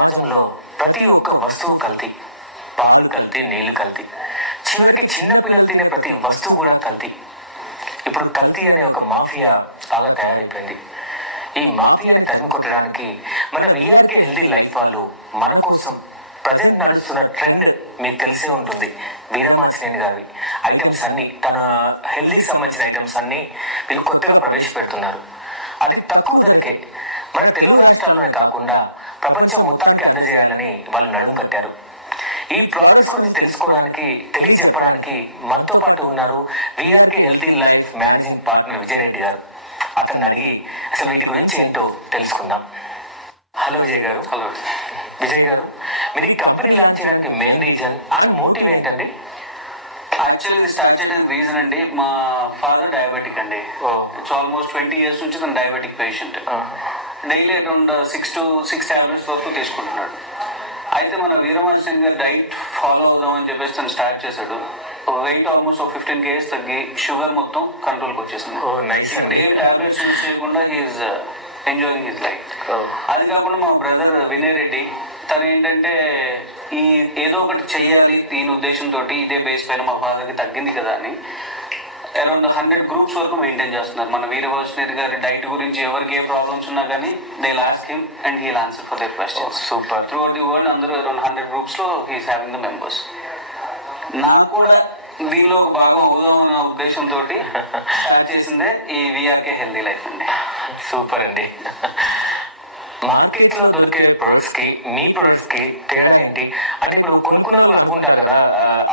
సమాజంలో ప్రతి ఒక్క వస్తువు కల్తీ. పాలు కల్తీ నీళ్ళు కల్తీ. చివరికి చిన్నపిల్లలు తినే ప్రతి వస్తువు కూడా కల్తీ. ఇప్పుడు కల్తీ అనే ఒక మాఫియా బాగా తయారైపోయింది. ఈ మాఫియాని తరిమి కొట్టడానికి మన విఆర్కే హెల్దీ లైఫ్ వాళ్ళు మన కోసం ప్రజెంట్ నడుస్తున్న ట్రెండ్ మీకు తెలిసే ఉంటుంది. వీరమాచినేని గారి ఐటమ్స్ అన్ని తన హెల్దీకి సంబంధించిన ఐటమ్స్ అన్ని వీళ్ళు కొత్తగా ప్రవేశపెడుతున్నారు. అది తక్కువ ధరకే. మన తెలుగు రాష్ట్రాల్లోనే కాకుండా ప్రపంచం మొత్తానికి అందజేయాలని వాళ్ళు నడుము కట్టారు. ఈ ప్రోడక్ట్స్ గురించి తెలుసుకోవడానికి తెలియజెప్పడానికి మనతో పాటు ఉన్నారు VRK healthy life managing partner Vijay Reddy గారు. అతన్ని అడిగి అసలు వీటి గురించి ఏంటో తెలుసుకుందాం. హలో విజయ్ గారు. హలో. విజయ్ గారు మీరు కంపెనీ లాంచ్ చేయడానికి మెయిన్ రీజన్ అండ్ మోటివ్ ఏంటండి? యాక్చువల్లీ ఇది స్టార్ట్ చేయడానికి రీజన్ అండి. మా ఫాదర్ డయాబెటిక్ అండి. ఇట్స్ ఆల్మోస్ట్ ట్వంటీ ఇయర్స్ నుంచి తను diabetic patient. Daily around six to six tablets వరకు తీసుకుంటున్నాడు. అయితే మన వీరమాచన్ గారు డైట్ ఫాలో అవుదామని చెప్పేసి తను స్టార్ట్ చేశాడు. వెయిట్ ఆల్మోస్ట్ ఒక ఫిఫ్టీన్ కేజీస్ తగ్గి షుగర్ మొత్తం కంట్రోల్కి వచ్చేసింది. ఓ నైస్ అండి. ఏం టాబ్లెట్స్ యూజ్ చేయకుండా హీఈస్ ఎంజాయింగ్ హిస్ లైఫ్. అది కాకుండా మా బ్రదర్ వినయ్ రెడ్డి తను ఏంటంటే ఈ ఏదో ఒకటి చెయ్యాలి దీని ఉద్దేశంతో ఇదే బేస్ పైన మా ఫాదర్కి తగ్గింది కదా అని. అరౌండ్ హండ్రెడ్ గ్రూప్స్ వరకు మెయింటైన్ చేస్తున్నారు. మన వీరభాషనేరి గారి డైట్ గురించి ఎవరికి ఏ ప్రాబ్లమ్స్ ఉన్నా కానీ they last him and he'll answer for their questions super throughout the world అందరూ అరౌండ్ హండ్రెడ్ గ్రూప్స్లో హీస్ హ్యావింగ్ ద మెంబర్స్ నాకు కూడా దీనిలో ఒక భాగం అవుదామన్న ఉద్దేశంతో స్టార్ట్ చేసిందే ఈ విఆర్కే హెల్దీ లైఫ్ అండి. సూపర్ అండి. మార్కెట్లో దొరికే ప్రొడక్ట్స్కి మీ ప్రొడక్ట్స్కి తేడా ఏంటి? అంటే ఇప్పుడు కొనుక్కునే వాళ్ళు అనుకుంటారు కదా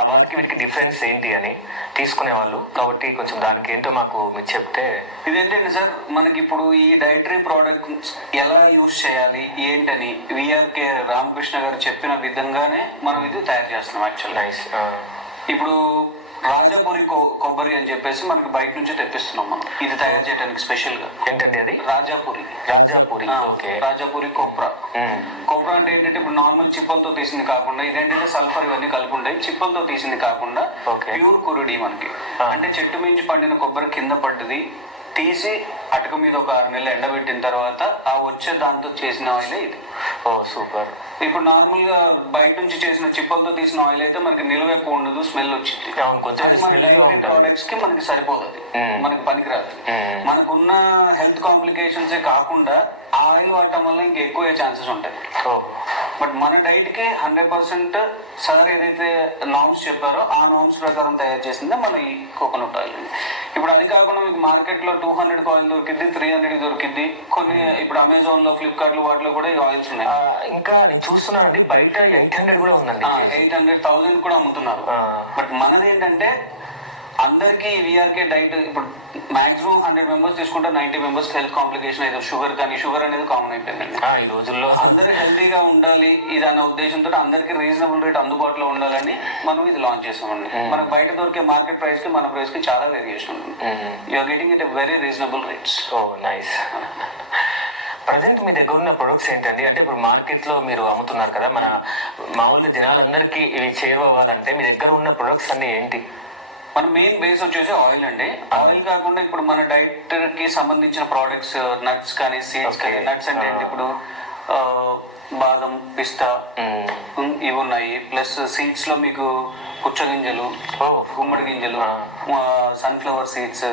వాటికి వీటికి డిఫరెన్స్ ఏంటి అని తీసుకునే వాళ్ళు కాబట్టి కొంచెం దానికి ఏంటో మాకు మీరు చెప్తే ఇదేంటంటే సార్? మనకి ఇప్పుడు ఈ డైటరీ ప్రోడక్ట్ ఎలా యూజ్ చేయాలి? ఏంటని విఆర్కే రామకృష్ణ గారు చెప్పిన విధంగానే మనం ఇది తయారు చేస్తున్నాం యాక్చువల్ నైస్ ఇప్పుడు రాజాపురి కొబ్బరి అని చెప్పేసి మనకి బయట నుంచి తెప్పిస్తున్నాం మనం. ఇది తయారు చేయడానికి స్పెషల్గా. ఏంటండి అది? రాజాపురి. రాజాపూరి. ఓకే. రాజాపురి కొబ్రా మ్మ్. కొబ్రా అంటే ఏంటంటే ఇప్పుడు నార్మల్ చిప్పలతో తీసింది కాకుండా ఇదేంటంటే సల్ఫర్ ఇవన్నీ కలిపి ఉంటాయి. చిప్పలతో తీసింది కాకుండా. ప్యూర్ కురుడి మనకి. అంటే చెట్టు మించి పండిన కొబ్బరి కింద పడ్డది. తీసి అటుక మీద ఒక ఆరు నెలలు ఎండబెట్టిన తర్వాత ఆ వచ్చే దాంతో చేసిన ఆయిలే ఇది. Oh super. ఇప్పుడు నార్మల్గా బయట నుంచి చేసిన చిప్పలతో తీసిన ఆయిల్ అయితే మనకి నిలువ ఎక్కువ ఉండదు స్మెల్ వచ్చింది అది మన. ప్రోడక్ట్స్కి మనకి సరిపోదు అది. మనకి పనికిరాదు. మనకున్న హెల్త్ కాంప్లికేషన్స్ కాకుండా ఆయిల్ వాడటం వల్ల ఇంకా ఎక్కువ ఛాన్సెస్ ఉంటాయి. ఓ. బట్ మన డైట్కి హండ్రెడ్ పర్సెంట్ సార్ ఏదైతే నామ్స్ చెప్పారో ఆ నామ్స్ ప్రకారం తయారు చేసిందే మన ఈ కోకోనట్ ఆయిల్ ఇప్పుడు అది కాకుండా మీకు మార్కెట్లో టూ హండ్రెడ్ ఆయిల్ దొరికింది త్రీ హండ్రెడ్ దొరికింది కొన్ని ఇప్పుడు అమెజాన్లో ఫ్లిప్కార్ట్లో వాటిలో కూడా ఈ ఆయిల్స్ ఉన్నాయి. ఇంకా నేను చూస్తున్నానండి బయట ఎయిట్ హండ్రెడ్ కూడా ఉందండి. ఎయిట్ హండ్రెడ్ థౌసండ్ కూడా అమ్ముతున్నారు. బట్ మనది ఏంటంటే అందరికి విఆర్కే డైట్ ఇప్పుడు మాక్సిమం హండ్రెడ్ మెంబర్స్ తీసుకుంటే నైన్టీ మెంబర్స్ హెల్త్ కాంప్లికేషన్ అయితే షుగర్ కానీ షుగర్ అనేది కామన్ అయిపోయిందండి. ఈ రోజుల్లో అందరూ హెల్తీగా ఉండాలి ఇది అన్న ఉద్దేశంతో అందరికి రీజనబుల్ రేట్ అందుబాటులో ఉండాలని మనం ఇది లాంచ్ చేసామండి. మనకు బయట దొరికే మార్కెట్ ప్రైస్కి మన ప్రైస్కి చాలా వేరియేషన్ ఉంటుంది మ్మ్. You are getting it very reasonable rates oh nice present మీ దగ్గర ఉన్న ప్రొడక్ట్స్ ఏంటండి? అంటే ఇప్పుడు మార్కెట్లో మీరు అమ్ముతున్నారు కదా మన మామూలు జనాలందరికీ ఇవి చేరువవ్వాలంటే మీ దగ్గర ఉన్న ప్రొడక్ట్స్ అన్ని ఏంటి? మన మెయిన్ బేస్ వచ్చేసి ఆయిల్ అండి ఆయిల్ కాకుండా ఇప్పుడు మన డైట్కి సంబంధించిన ప్రోడక్ట్స్ నట్స్ కానీ సీడ్స్. కానీ నట్స్ అంటే ఏంటి. ఇప్పుడు బాదం పిస్తా. ఉమ్, ఇవి ఉన్నాయి ప్లస్ సీడ్స్లో మీకు పుచ్చగింజలు ఓ గుమ్మడి గింజలు. సన్ఫ్లవర్ సీడ్స్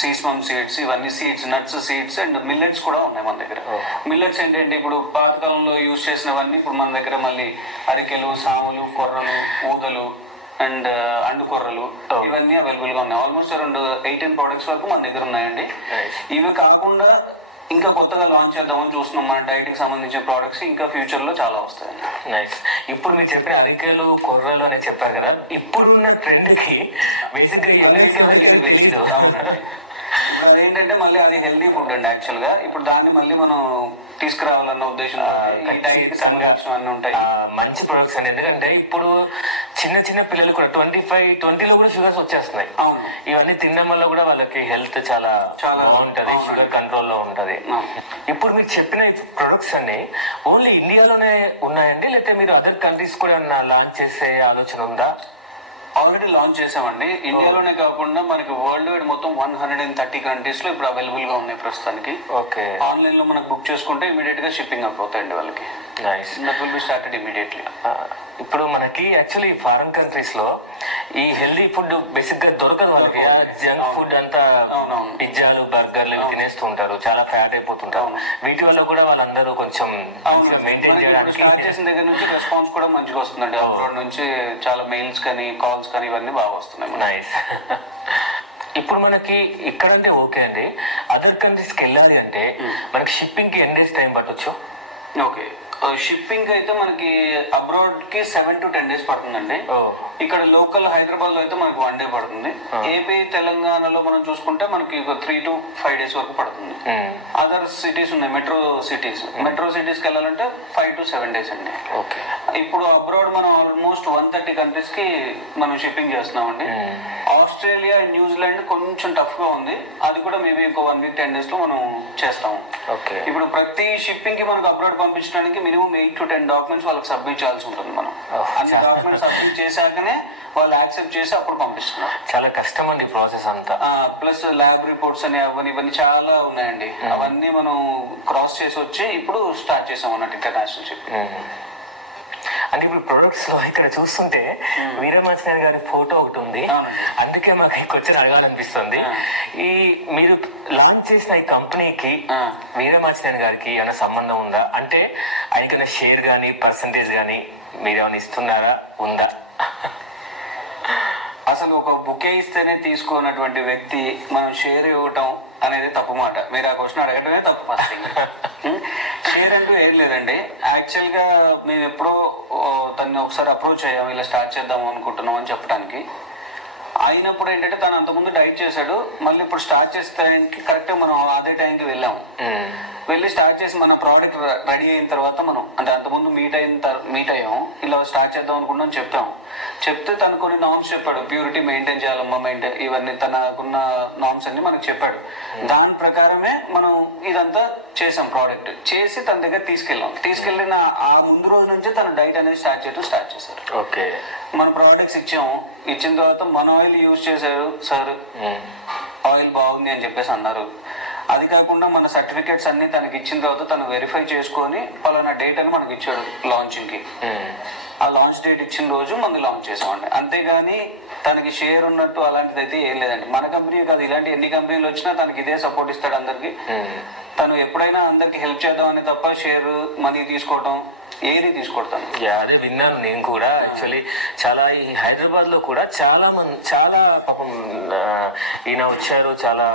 సీస్మమ్ సీడ్స్ ఇవన్నీ seeds nuts seeds and millets కూడా ఉన్నాయి మన దగ్గర Oh. మిల్లెట్స్ ఏంటంటే ఇప్పుడు పాతకాలంలో యూజ్ చేసినవన్నీ ఇప్పుడు మన దగ్గర మళ్ళీ అరికెలు సాములు కొర్రలు ఊదలు అండ్ అండు కొర్రలు Oh. ఇవన్నీ అవైలబుల్గా ఉన్నాయి. ఆల్మోస్ట్ అరౌండ్ ఎయిటీన్ ప్రొడక్ట్స్ వరకు మన దగ్గర ఉన్నాయండి. ఇవి కాకుండా ఇంకా కొత్తగా లాంచ్ చేద్దామని చూస్తున్నాం. మన డైట్కి సంబంధించిన ప్రోడక్ట్స్ ఇంకా ఫ్యూచర్లో చాలా వస్తాయండి. నైస్ ఇప్పుడు మీరు చెప్పిన అరికెలు కొర్రలు అని చెప్పారు కదా ఇప్పుడున్న ట్రెండ్కి బేసిక్గా తెలీదు. ఇప్పుడు అదేంటంటే మళ్ళీ అది హెల్దీ ఫుడ్ అండి యాక్చువల్గా. ఇప్పుడు దాన్ని మళ్ళీ మనం తీసుకురావాలన్న సంబంధించినవన్నీ ఉంటాయి. ఆ, మంచి ప్రొడక్ట్స్ అండి. ఎందుకంటే ఇప్పుడు చిన్న చిన్న పిల్లలు కూడా ట్వంటీ ఫైవ్ ట్వంటీలో కూడా షుగర్స్ వచ్చేస్తున్నాయి అవును. ఇవన్నీ తినడం వల్ల కూడా వాళ్ళకి హెల్త్ చాలా చాలా బాగుంటది. షుగర్ కంట్రోల్లో ఉంటది. ఇప్పుడు మీరు చెప్పిన ప్రొడక్ట్స్ అన్ని ఓన్లీ ఇండియాలోనే ఉన్నాయండి లేకపోతే మీరు అదర్ కంట్రీస్ కూడా లాంచ్ చేసే ఆలోచన ఉందా ఆల్రెడీ లాంచ్ చేసామండి. ఇండియాలోనే కాకుండా మనకి వరల్డ్ వైడ్ మొత్తం వన్ హండ్రెడ్ అండ్ థర్టీ కంట్రీస్లో ఇప్పుడు అవైలబుల్గా ఉన్నాయి ప్రస్తుతానికి. ఓకే. ఆన్లైన్లో మనకు బుక్ చేసుకుంటే ఇమీడియట్గా షిప్పింగ్ అయిపోతాయండి వాళ్ళకి. Nice that will be started immediately ఇప్పుడు మనకి యాక్చువల్లీ ఫారెన్ కంట్రీస్లో ఈ హెల్దీ ఫుడ్ బేసిక్గా దొరకదు వాళ్ళకి. జంక్. ఫుడ్ అంతా. పిజ్జాలు బర్గర్లు తినేస్తూ ఉంటారు చాలా ఫ్యాట్ అయిపోతుంటారు. వీటి వల్ల కూడా వాళ్ళందరూ కొంచెం మెయింటైన్ చేయడానికి స్టార్ట్ చేసిన దగ్గర నుంచి రెస్పాన్స్ కూడా మంచిగా వస్తుందండి. అబ్రాడ్ నుంచి చాలా మెయిల్స్ కానీ కాల్స్ కానీ ఇవన్నీ బాగా వస్తున్నాయి. నైస్ ఇప్పుడు మనకి ఇక్కడంటే ఓకే అండి. అదర్ కంట్రీస్కి వెళ్ళాలి అంటే మనకి షిప్పింగ్కి ఎన్ని డేస్ టైం పట్టొచ్చు? ఓకే. షిప్పింగ్ అయితే మనకి అబ్రాడ్కి సెవెన్ టు టెన్ డేస్ పడుతుందండి. ఇక్కడ లోకల్ హైదరాబాద్లో అయితే మనకి వన్ డే పడుతుంది. ఏపీ తెలంగాణలో మనం చూసుకుంటే మనకి త్రీ టు ఫైవ్ డేస్ వరకు పడుతుంది. అదర్ సిటీస్ ఉన్నాయి మెట్రో సిటీస్ మెట్రో సిటీస్కి వెళ్ళాలంటే ఫైవ్ టు సెవెన్ డేస్ అండి. ఇప్పుడు అబ్రాడ్ మనం ఆల్మోస్ట్ వన్ థర్టీ కంట్రీస్కి మనం షిప్పింగ్ చేస్తున్నామండి. ఆస్ట్రేలియా న్యూజిలాండ్ కొంచెం టఫ్గా ఉంది. అది కూడా మేబీ ఒక వన్ వీక్ టెన్ డేస్లో మనం చేస్తాము. ఓకే. ఇప్పుడు ప్రతి షిప్పింగ్కి మనకు అబ్రాడ్ పంపించడానికి minimum eight to ten documents వాళ్ళకి సబ్మిట్ చేయాల్సి ఉంటుంది మనం. అన్ని. డాక్యుమెంట్స్ సబ్మిట్ చేశాకనే వాళ్ళు యాక్సెప్ట్ చేసి అప్పుడు పంపిస్తున్నారు. చాలా కష్టం అండి ప్రాసెస్ అంతా. ప్లస్ ల్యాబ్ రిపోర్ట్స్ అని అవన్నీ ఇవన్నీ చాలా ఉన్నాయండి. అవన్నీ మనం క్రాస్ చేసి వచ్చి ఇప్పుడు స్టార్ట్ చేసాం అన్నట్టు ఇంటర్నేషనల్ షిప్పింగ్. మ్మ్. అంటే ఇప్పుడు ప్రొడక్ట్స్లో ఇక్కడ చూస్తుంటే వీరమాచార్య గారి ఫోటో ఒకటి ఉంది. అందుకే మాకు క్వశ్చన్ అడగాలనిపిస్తుంది. ఈ మీరు లాంచ్ చేసిన ఈ కంపెనీకి. వీరమాచార్య గారికి ఏమైనా సంబంధం ఉందా? అంటే ఆయనకైనా షేర్ గానీ పర్సంటేజ్ గానీ మీరు ఏమైనా ఇస్తున్నారా? ఉందా? అసలు ఒక బుకే ఇస్తేనే తీసుకోనటువంటి వ్యక్తి మనం షేర్ ఇవ్వటం అనేది తప్పు మాట. మీరు ఆ క్వశ్చన్ అడగటమే తప్పు అంటూ ఏం లేదండి. యాక్చువల్గా మేము ఎప్పుడో తన్ని ఒకసారి అప్రోచ్ అయ్యాము ఇలా స్టార్ట్ చేద్దాం అనుకుంటున్నాం అని చెప్పడానికి అయినప్పుడు ఏంటంటే తను అంతకుముందు డైట్ చేశాడు. మళ్ళీ ఇప్పుడు స్టార్ట్ చేసే టైంకి కరెక్ట్ మనం అదే టైంకి వెళ్ళాము. వెళ్ళి స్టార్ట్ చేసి మన ప్రోడక్ట్ రెడీ అయిన తర్వాత మనం అంటే అంతకుముందు మీట్ అయిన మీట్ అయ్యాం ఇలా స్టార్ట్ చేద్దాం అనుకున్నాం చెప్పాం చెప్తే తను కొన్ని నామ్స్ చెప్పాడు. ప్యూరిటీ మెయింటైన్ చేయాలమ్మా మెయింటైన్ ఇవన్నీ తనకున్న నామ్స్ అన్ని మనకు చెప్పాడు. దాని ప్రకారమే మనం ఇదంతా చేసాం ప్రోడక్ట్ చేసి తన దగ్గర తీసుకెళ్ళాం. తీసుకెళ్ళిన ఆ ముందు రోజు నుంచే తన డైట్ అనేది స్టార్ట్ చేయడం స్టార్ట్ చేశారు ఓకే. మన ప్రోడక్ట్స్ ఇచ్చాము. ఇచ్చిన తర్వాత మన ఆయిల్ యూజ్ చేశారు సార్. ఆయిల్ బాగుంది అని చెప్పేసి అన్నారు. అది కాకుండా మన సర్టిఫికేట్స్ అన్ని తనకి ఇచ్చిన తర్వాత తను వెరిఫై చేసుకొని పలానా డేట్ అని మనకి ఇచ్చాడు లాంచింగ్కి ఆ లాంచ్ డేట్ ఇచ్చిన రోజు మనం లాంచ్ చేసామండి అంతేగాని తనకి షేర్ ఉన్నట్టు అలాంటిది అయితే ఏం లేదండి. మన కంపెనీ కాదు ఇలాంటి ఎన్ని కంపెనీలు వచ్చినా తనకి ఇదే సపోర్ట్ ఇస్తాడు అందరికి. తను ఎప్పుడైనా అందరికి హెల్ప్ చేద్దామని తప్ప షేర్ మనీ తీసుకోవడం ఏది తీసుకోవడతాను యా, అదే విన్నాను నేను కూడా. యాక్చువల్లీ చాలా ఈ హైదరాబాద్లో కూడా చాలా మంది చాలా పాపం ఈయన వచ్చారు చాలా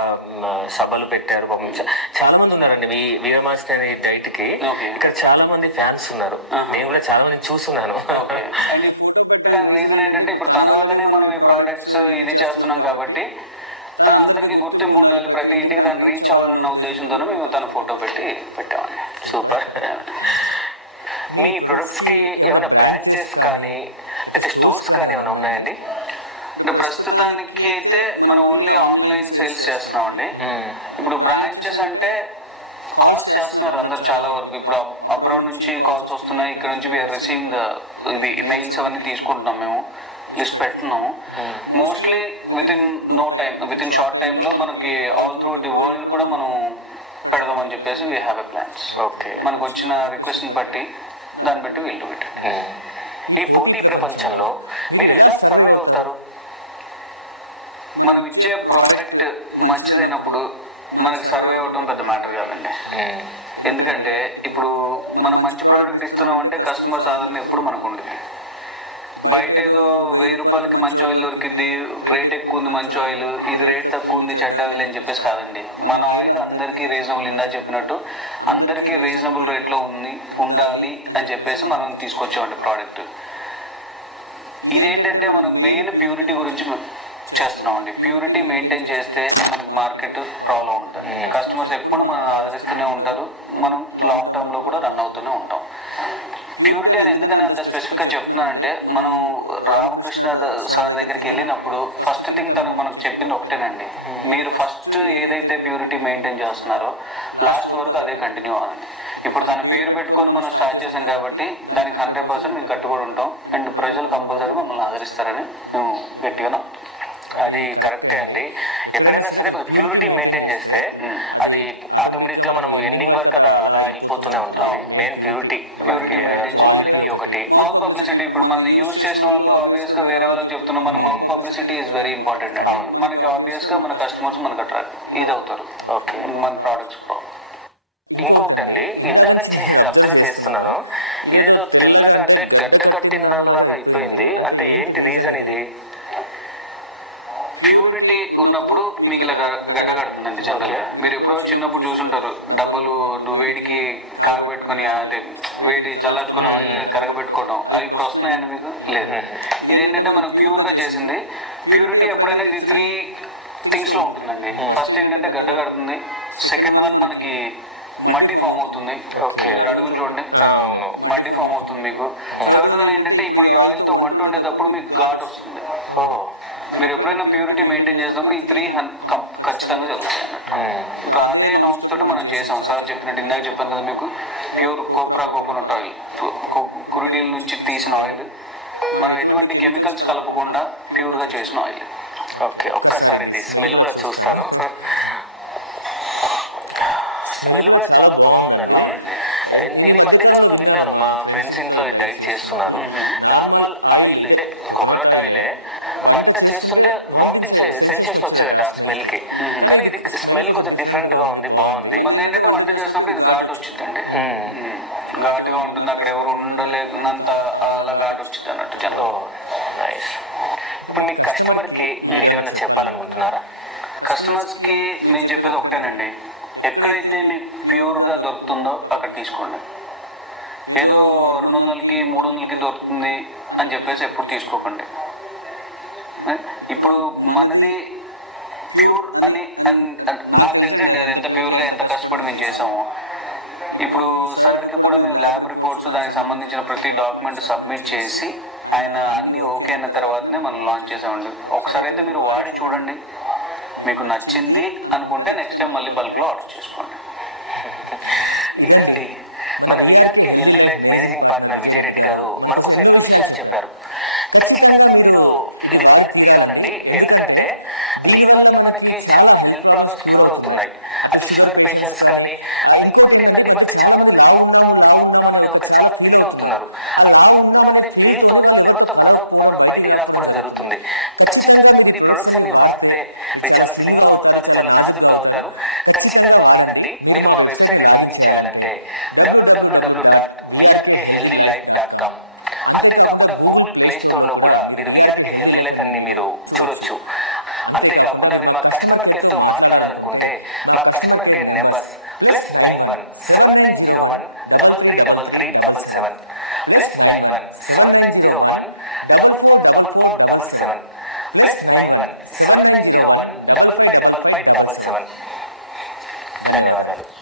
సభలు పెట్టారు పాపం చాలా మంది ఉన్నారండి మీ వీరమాస్టర్ డైట్కి. ఇక్కడ చాలా మంది ఫ్యాన్స్ ఉన్నారు. నేను కూడా చాలా మంది చూస్తున్నాను. రీజన్ ఏంటంటే ఇప్పుడు తన వల్లనే మనం ఈ ప్రోడక్ట్స్ ఇది చేస్తున్నాం కాబట్టి తన అందరికి గుర్తింపు ఉండాలి. ప్రతి ఇంటికి తను రీచ్ అవ్వాలన్న ఉద్దేశంతోనే మేము తన ఫోటో పెట్టి పెట్టామండి సూపర్ మీ ప్రొడక్ట్స్కి ఏమైనా బ్రాంచెస్ కానీ లేకపోతే స్టోర్స్ కానీ ఏమైనా ఉన్నాయండి? అంటే ప్రస్తుతానికి అయితే మనం ఓన్లీ ఆన్లైన్ సేల్స్ చేస్తున్నామండి. ఇప్పుడు బ్రాంచెస్ అంటే కాల్స్ చేస్తున్నారు అందరు చాలా వరకు. ఇప్పుడు అబ్రాడ్ నుంచి కాల్స్ వస్తున్నాయి ఇక్కడ నుంచి వీఆర్ రిసీవింగ్ ఇది మెయిల్స్ అవన్నీ తీసుకుంటున్నాం మేము. లిస్ట్ పెడుతున్నాము mostly within no time within short టైంలో మనకి ఆల్ త్రూ ది వరల్డ్ కూడా మనం పెడదామని చెప్పేసి we have a plans okay మనకు వచ్చిన రిక్వెస్ట్ని బట్టి దాన్ని బట్టి వీళ్ళు పెట్టండి. ఈ పోటీ ప్రపంచంలో మీరు ఎలా సర్వైవ్ అవుతారు? మనం ఇచ్చే ప్రోడక్ట్ మంచిదైనప్పుడు మనకి సర్వే అవటం పెద్ద మ్యాటర్ కాదండి. ఎందుకంటే ఇప్పుడు మనం మంచి ప్రోడక్ట్ ఇస్తున్నాం అంటే కస్టమర్స్ ఆదరణ ఎప్పుడు మనకు ఉండదు. బయట ఏదో వెయ్యి రూపాయలకి మంచి ఆయిల్ దొరికింది రేట్ ఎక్కువ ఉంది మంచి ఆయిల్ ఇది రేట్ తక్కువ ఉంది చెడ్డ ఆయిల్ అని చెప్పేసి కాదండి. మన ఆయిల్ అందరికీ రీజనబుల్ ఇందా చెప్పినట్టు అందరికీ రీజనబుల్ రేట్లో ఉంది ఉండాలి అని చెప్పేసి మనం తీసుకొచ్చామండి ప్రోడక్ట్ ఇదేంటంటే మనం మెయిన్ ప్యూరిటీ గురించి చేస్తున్నామండి. ప్యూరిటీ మెయింటైన్ చేస్తే మనకి మార్కెట్ ప్రాబ్లం ఉంటుంది. కస్టమర్స్ ఎప్పుడు మనం ఆదరిస్తూనే ఉంటారు. మనం లాంగ్ టర్మ్లో కూడా రన్ అవుతూనే ఉంటాం. ప్యూరిటీ అని ఎందుకని అంత స్పెసిఫిక్గా చెప్తున్నానంటే మనం రామకృష్ణ సార్ దగ్గరికి వెళ్ళినప్పుడు ఫస్ట్ థింగ్ తను మనకు చెప్పింది ఒకటేనండి. మీరు ఫస్ట్ ఏదైతే ప్యూరిటీ మెయింటైన్ చేస్తున్నారో లాస్ట్ వరకు అదే కంటిన్యూ అవ్వండి ఇప్పుడు తన పేరు పెట్టుకొని మనం స్టార్ట్ చేసాం కాబట్టి దానికి హండ్రెడ్ పర్సెంట్ మేము కట్టుబడి ఉంటాం. అండ్ ప్రజలు కంపల్సరీ మమ్మల్ని ఆదరిస్తారని మేము గట్టిగా అది కరెక్టే అండి. ఎక్కడైనా సరే కొంచెం ప్యూరిటీ మెయింటైన్ చేస్తే. అది ఆటోమేటిక్గా మనం ఎండింగ్ వరకు అది అలా వెళ్ళిపోతూనే ఉంటుంది. Main purity. క్వాలిటీ ఒకటి. మౌత్ పబ్లిసిటీ ఇప్పుడు మనది యూజ్ చేసిన వాళ్ళు ఆబ్వియస్గా వేరే వాళ్ళకి చెప్తున్నాం మన mouth publicity is very important అండి. మనకి ఆబ్వియస్గా మన కస్టమర్స్ మనకు అట్రాక్ట్ ఇది అవుతారు ఓకే. మన ప్రోడక్ట్స్ ఇంకొకటి అండి ఇందాక అబ్జర్వ్ చేస్తున్నాను ఇదేదో తెల్లగా అంటే గడ్డ కట్టిన దానిలాగా అయిపోయింది. అంటే ఏంటి రీజన్ ఇది? ప్యూరిటీ ఉన్నప్పుడు మీకు ఇలా గడ్డ కడుతుందండి జనరల్. మీరు ఎప్పుడో చిన్నప్పుడు చూసుంటారు డబ్బలు వేడికి కాగబెట్టుకొని అంటే వేడి చల్లార్చుకొని కరగబెట్టుకోవడం అవి ఇప్పుడు వస్తున్నాయండి మీకు? లేదు. ఇదేంటంటే మనం ప్యూర్గా చేసింది ప్యూరిటీ ఎప్పుడైనా ఇది త్రీ థింగ్స్లో ఉంటుందండి ఫస్ట్ ఏంటంటే గడ్డ కడుతుంది సెకండ్ వన్ మనకి మడ్డి ఫామ్ అవుతుంది. మీరు అడుగుని చూడండి. అవును. మడ్డి ఫామ్ అవుతుంది మీకు. థర్డ్ వన్ ఏంటంటే ఇప్పుడు ఈ ఆయిల్తో వంట వండేటప్పుడు మీకు ఘాట్ వస్తుంది. మీరు ఎప్పుడైనా ప్యూరిటీ మెయింటైన్ చేసినప్పుడు ఈ త్రీ ఖచ్చితంగా జరుగుతాయి అన్నట్టు. ఉమ్. ఇప్పుడు అదే నామ్స్ తోటి మనం చేసాం. సార్ చెప్పినట్టు ఇందాక చెప్పాను కదా మీకు ప్యూర్ కోప్రా కోకోనట్ ఆయిల్ కురిడీల నుంచి తీసిన ఆయిల్. మనం ఎటువంటి కెమికల్స్ కలపకుండా ప్యూర్గా చేసిన ఆయిల్. ఓకే ఒక్కసారి ఇది స్మెల్ కూడా చూస్తాను. స్మెల్ కూడా చాలా బాగుందండి. నేను ఈ మధ్యకాలంలో విన్నాను మా ఫ్రెండ్స్ ఇంట్లో డైట్ చేస్తున్నారు. నార్మల్ ఆయిల్ ఇదే కోకోనట్ ఆయిలే వంట చేస్తుంటే వామిటింగ్ సెన్సేషన్ వచ్చేదట ఆ స్మెల్కి కానీ ఇది స్మెల్ కొంచెం డిఫరెంట్గా ఉంది బాగుంది. మన ఏంటంటే వంట చేసినప్పుడు ఇది ఘాట్ వచ్చిందండి. ఘాటుగా ఉంటుంది అక్కడ ఎవరు ఉండలేనంత అలా ఘాట్ వచ్చింది అన్నట్టు నైస్. ఇప్పుడు మీ కస్టమర్కి మీరేమన్నా చెప్పాలనుకుంటున్నారా? కస్టమర్స్కి మేము చెప్పేది ఒకటేనండి. ఎక్కడైతే మీకు ప్యూర్గా దొరుకుతుందో అక్కడ తీసుకోండి. ఏదో రెండు వందలకి మూడు వందలకి దొరుకుతుంది అని చెప్పేసి ఎప్పుడు తీసుకోకండి. ఇప్పుడు మనది ప్యూర్ అని అన్- నాకు తెలిసండి అది ఎంత ప్యూర్గా ఎంత కష్టపడి మేము చేసాము. ఇప్పుడు సార్కి కూడా మేము ల్యాబ్ రిపోర్ట్స్ దానికి సంబంధించిన ప్రతి డాక్యుమెంట్ సబ్మిట్ చేసి ఆయన అన్నీ ఓకే అయిన తర్వాతనే మనం లాంచ్ చేసామండి. ఒకసారి అయితే మీరు వాడి చూడండి. మీకు నచ్చింది అనుకుంటే నెక్స్ట్ టైం మళ్ళీ బల్క్లో ఆర్డర్ చేసుకోండి. ఇదండి మన VRK healthy life managing partner Vijay Reddy గారు మన కోసం ఎన్నో విషయాలు చెప్పారు. ఖచ్చితంగా మీరు ఇది వారి తీరాలండి. ఎందుకంటే దీనివల్ల మనకి చాలా హెల్త్ ప్రాబ్లమ్స్ క్యూర్ అవుతున్నాయి. అటు షుగర్ పేషెంట్స్ కానీ ఇంకోటి ఏంటంటే అంటే చాలా మంది లావు ఉన్నాము లావు ఉన్నామని ఒక చాలా ఫీల్ అవుతున్నారు. ఆ లావు ఉన్నామనే ఫీల్ తోని వాళ్ళు ఎవరితో కలవకపోవడం బయటికి రాకపోవడం జరుగుతుంది. ఖచ్చితంగా మీరు ఈ ప్రొడక్ట్స్ అన్ని వాడితే మీరు చాలా స్లిమ్గా అవుతారు చాలా నాజుగ్గా అవుతారు. ఖచ్చితంగా వాడండి. మీరు మా వెబ్సైట్ని లాగిన్ చేయాలంటే WWW dot VRK healthy life dot com అంతేకాకుండా గూగుల్ ప్లే స్టోర్లో కూడా మీరు విఆర్కే హెల్దీ లైఫ్ అని మీరు చూడొచ్చు. కాకుండా మీరు మా కస్టమర్ కేర్తో మాట్లాడాలనుకుంటే మా customer care numbers plus nine one seven nine zero one double three double three double seven plus nine one seven nine zero one double four double four double seven plus nine one seven nine zero one double five double five double seven ధన్యవాదాలు.